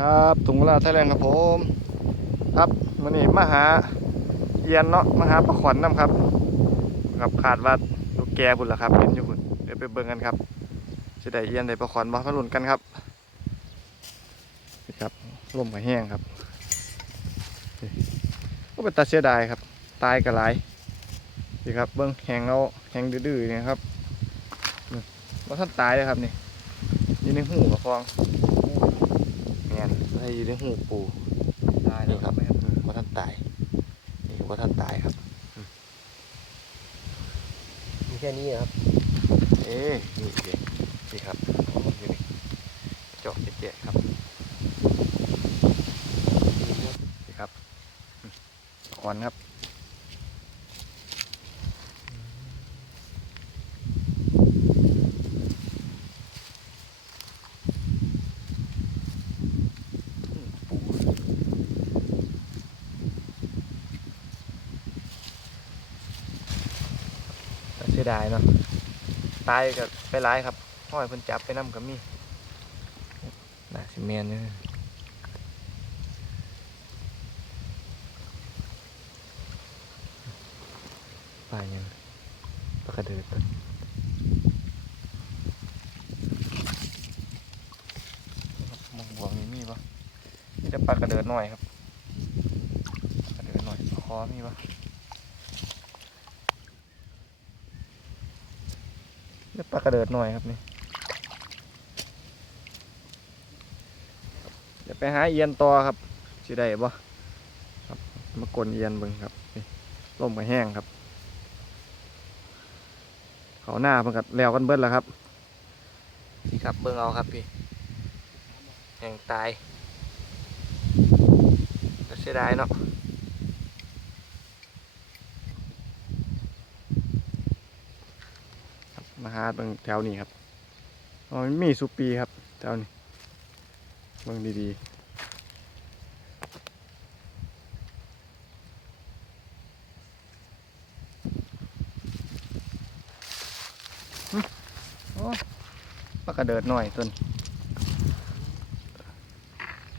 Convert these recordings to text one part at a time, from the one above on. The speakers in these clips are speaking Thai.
ครับถุงเวลาไทยแลนด์ครับผม ครับมื่อนี้มหาเอียนเนาะมหาปลาขวัญน้ำครับครับขาดว่าลูกแกบุญละครับเห็นอยู่คุณเดี๋ยวไปเบิ่งกันครับจะได้เอียนได้ปลาขวัญมาพลุนกันครับนี่ครับลมกับแห้งครับก็เป็นตาเสียดายครับ ตายกับหลายนี่ครับเบิ่งแหงเอาแหงดื้อๆเนี่ยครับว่าท่านตายเลยครับนี่ยู่ในหูกับฟอง มียนไอ้อยู่ในหูปูตายแล้นี่วครับว่าท่านตายนี่ว่าท่านตายครับมีแค่นี้ครับ เอ๊ะนี่เองนี่ครับอ๋ออยู่นี่เจาะแจ๊ะๆครับนี่ครับอืมควันครับอืมปูแต่เสี ยดายเนาะตายกับไปร้ายครับห้อยเพิ่นจับไปนํกับมีน่าสิเมียนเนี่ยปลายังปลากระเดิดตัวมองบวงนี่มีปะมีแต่ปลากระเดิดหน่อยครับกระเดิดหน่อยคอมีปะ มีแต่ปลากระเดิดหน่อยครับนี่เดี๋ยวไปหาเอียนต่อครับสิได้บ่ครับมากลเอียนเบิ่งครับนี่ลมก็แห้งครับ เขาหน้าเพิ่นกัดแล้วกันเบิดแล้วครับนี่ครับเบิ่งเอาครับพี่แห้งตายก็เสียดายเนาะครับ มาหาเบิ่งแถวนี้ครับอ๋อมันมีสุปีครับแถวนี้เบิ่งดีๆหึโอ้ปลากระเดิดหน่อยต้น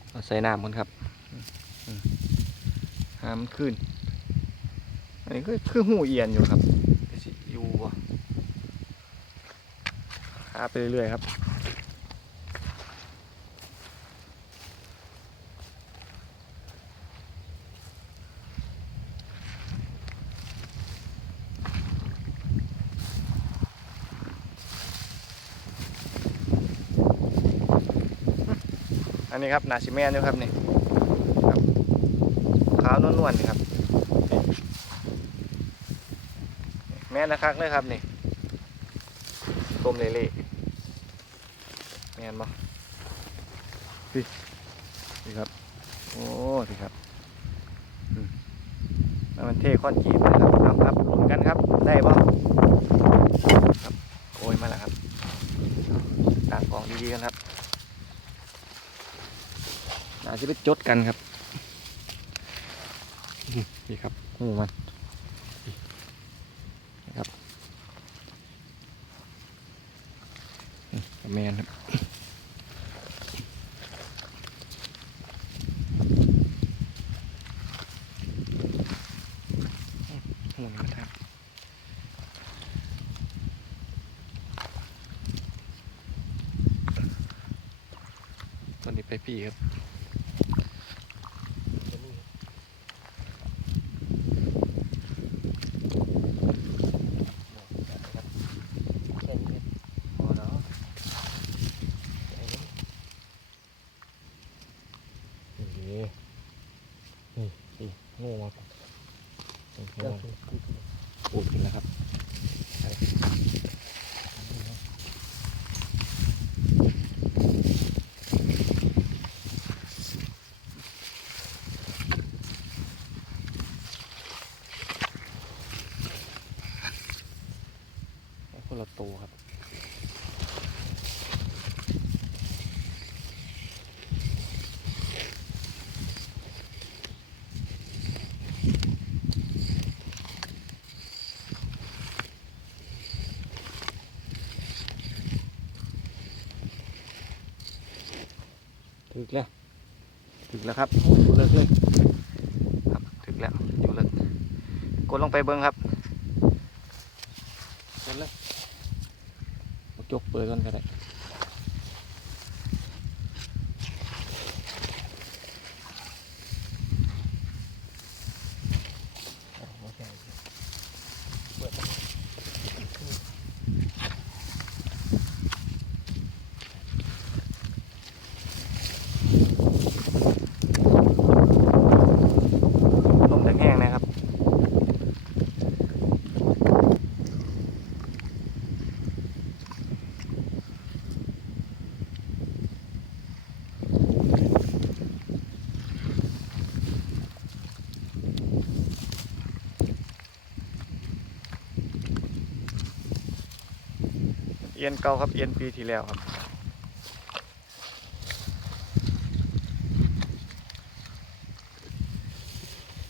เอาใส่น้ำคนครับอืมอืมหามันขึ้น อันนี้คือคือหูเอียนอยู่ครับก็สิอยู่บ่หาไปเรื่อยๆครับ อันนี้ครับนาซิแม่นด้วยครับนี่ครับขาวนวลๆนี่ครับแม่นนะครับเลยครับนี่ต้มเละๆ แม่นบ่พี่นี่ครับ โอ้นี่ครับอืมแล้วมันเทข้อนจีบนะครับเอาครับลุ้นกันครับ ได้บ่ครับโอ้ยมาแล้วครับต่างกล่องดีๆกันครับอาจจะไปจดกันครับอืมนี่ครับหูมันนี่ครับอืมกับแมนครับ หูนี่มันครับตอนนี้ไปปีครับ แค่นี้ พอแล้วนี่นี่นี่งูมานี่ ก็ งู คือ ปูดขึ้นแล้วครับคนละตัวครับ ถึกแล้ว ถึงแล้วครับอยู่เลิกเลยครับถึงแล้วอยู่เลิกกดลงไปเบิ้งครับกดเลยเอาจกเปิดก่อนก็ได้ โอเค ลมแห้งๆนะครับ เอียนเก่าครับเอียนปีที่แล้วครับ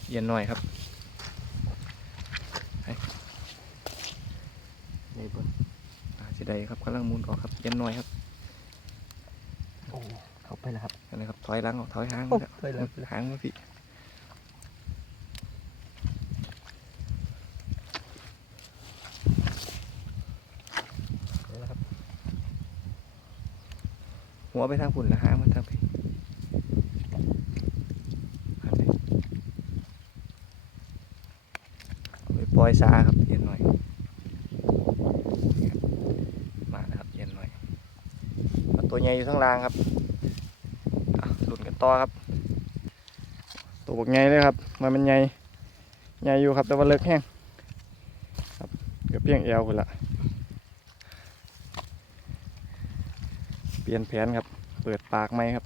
เอียนหน่อยครับนี่เบิ่งอาจะได้ครับกำลังหมุนออกครับเย็นหน่อยครับโอ้เข้าไปแล้วครับอันนี้ครับถอยหลังออกถอยหางโอ้ครับถอยหลังหางมาพี่ นี่แหละครับ หัว ไปทางฝุ่นล้วหางมาทางพี่อันนี้เอาไปปล่อยซาครับเย็นหน่อยมาครับเย็นหน่อยตัวใหญ่อยู่ข้างล่างครับหลุดกันต่อครับ ตัวบกใหญ่เลยครับมันมันใหญ่ใหญ่อยู่ครับแต่ว่าเลิกแห้งครับเกือบเพียงเอวคนละ เปลี่ยนแผนครับ เปิดปากไหมครับ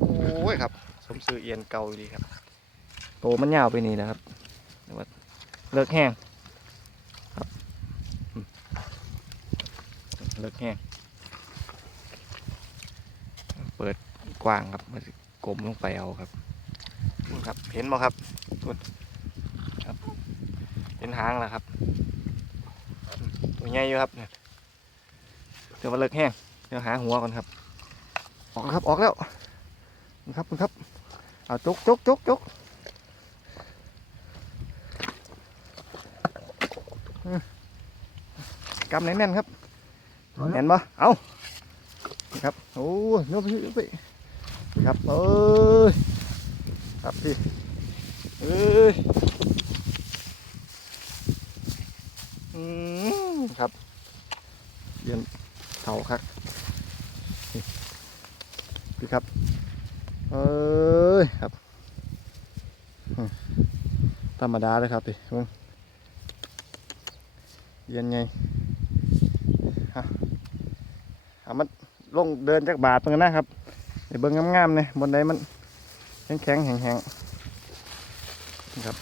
โอ้ยครับ สมซื้อเอียนเก่าอยู่ดีครับ โตมันยาวไปนี่นะครับแต่ว่าเลิกแห้งครับอืมเลิกแห้ง เปิดกว้างครับมันสิกลมลงไปเอาครับนู่นครับ เห็นบ่ครับนู่นครับ เห็นหางแล้วครับอืม ตัวใหญ่อยู่ครับเดี๋ยวมาเลิกแห้งเดี๋ยวหาหัวก่อนครับ ออกครับออกแล้วนี่ครับนี่ครับเอาจุกจุกจุกจุกกำแน่นๆครับเห็นปะเอาครับโอ้ยยกไปยกไปครับเอ้ยครับพี่เอ้ย อืม ครับเรียนเถาครับพี่ครับ เอ้ยครับ ธรรมดาเลยครับพี่เบิ่งเรียนไงเอามันลงเดินจากบาทตรงนั้นนะครับเดี๋ยวเบิ้งงามๆเนี่ยบนใดมันแข็งแข็งแห้งๆนี่ครับ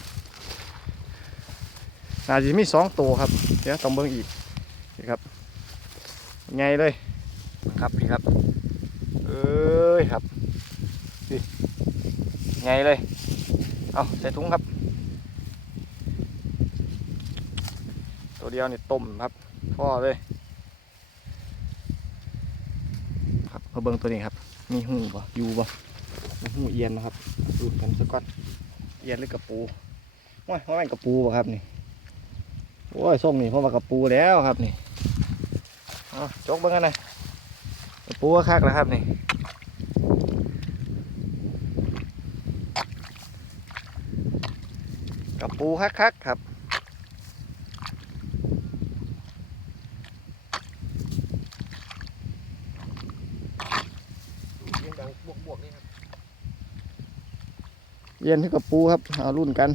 น่าจะมีสองตัวครับ เดี๋ยวต้องเบิ้งอีก นี่ครับไงเลยครับพี่ครับ เอ้ยครับนี่ไงเลย เอาใส่ถุงครับ ตัวเดียวนี่ต้มครับพ่อเลยครับมาเบิ่งตัวนี้ครับมีหูบ่อยู่บ่มีหูเอียนนะครับดูกันสักก้อนเอียนหรือกระปูว้ายว่าแม่นกระปูบ่ครับนี่โอ้ยส้มนี่เพราะว่ากระปูแล้วครับนี่ เอาจกเบิ่งกันหน่อยกระปูก็คักแล้วครับนี่กระปูคักๆครับเสียงดังบวกๆนี่ครับเอียนที่กระปูครับเอารุ่นกัน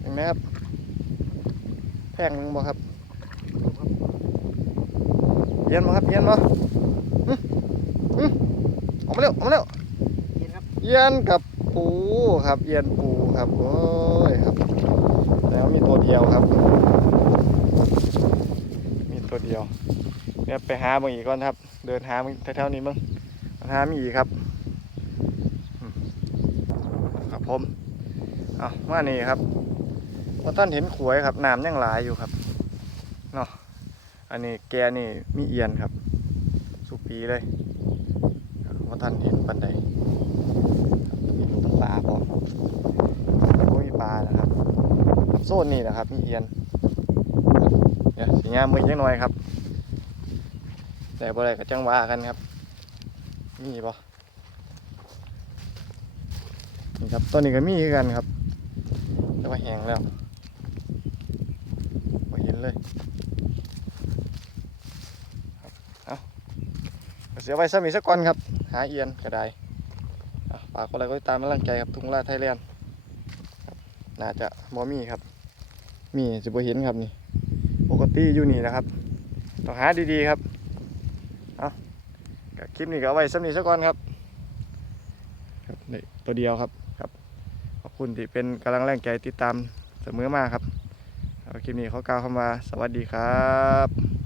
เห็นไหมครับ แพงหนึงบ่ครับเย็นมาครับเย็นมาหึหึออกมาเร็วออกมาเร็วเย็นครับเย็นกับปูครับเย็นปูครับโอ้ยครับ แล้วมีตัวเดียวครับ มีตัวเดียวเดี๋ยวไปหาบางอีกก่อนครับ เดินหาบางแถวๆนี้มั้งหามีอีกครับอืมครับผมเอามานี่ครับ พอท่านเห็นขวยครับน้ำยังหลายอยู่ครับเนาะอันนี้แกนี่มีเอียนครับ สุปีเลยว่าท่านเห็นปันใดมีหลุมปลาพอโอ้ยปลานะครับ โซนนี่นะครับ มีเอียนเนี่ยสีงามมือยังน้อยครับ แต่บ่ได้ก็จังว่ากันครับมีปะนี่ครับต้นนี้ก็มีกันครับแต่ว่าแห้งแล้ว เลยเอาเสียไว้ซ้ำอีสักก่อนครับ หาเอียนก็ได้อะฝากอะไรก็ติดตามกำลังใจครับทุ่งลาไทยแลนด์ครับน่าจะบ่มีครับ มีจะบ่เห็นครับนี่ ปกติอยู่นี่นะครับ ต้องหาดีๆครับ เอาก็คลิปนี้ก็เอาไว้ซ้ำนี้สักก่อนครับครับนี่ตัวเดียวครับครับ ขอบคุณที่เป็นกำลังแรงใจติดตามเสมอมาครับ คลิปนี้เขากล่าวคำว่าสวัสดีครับ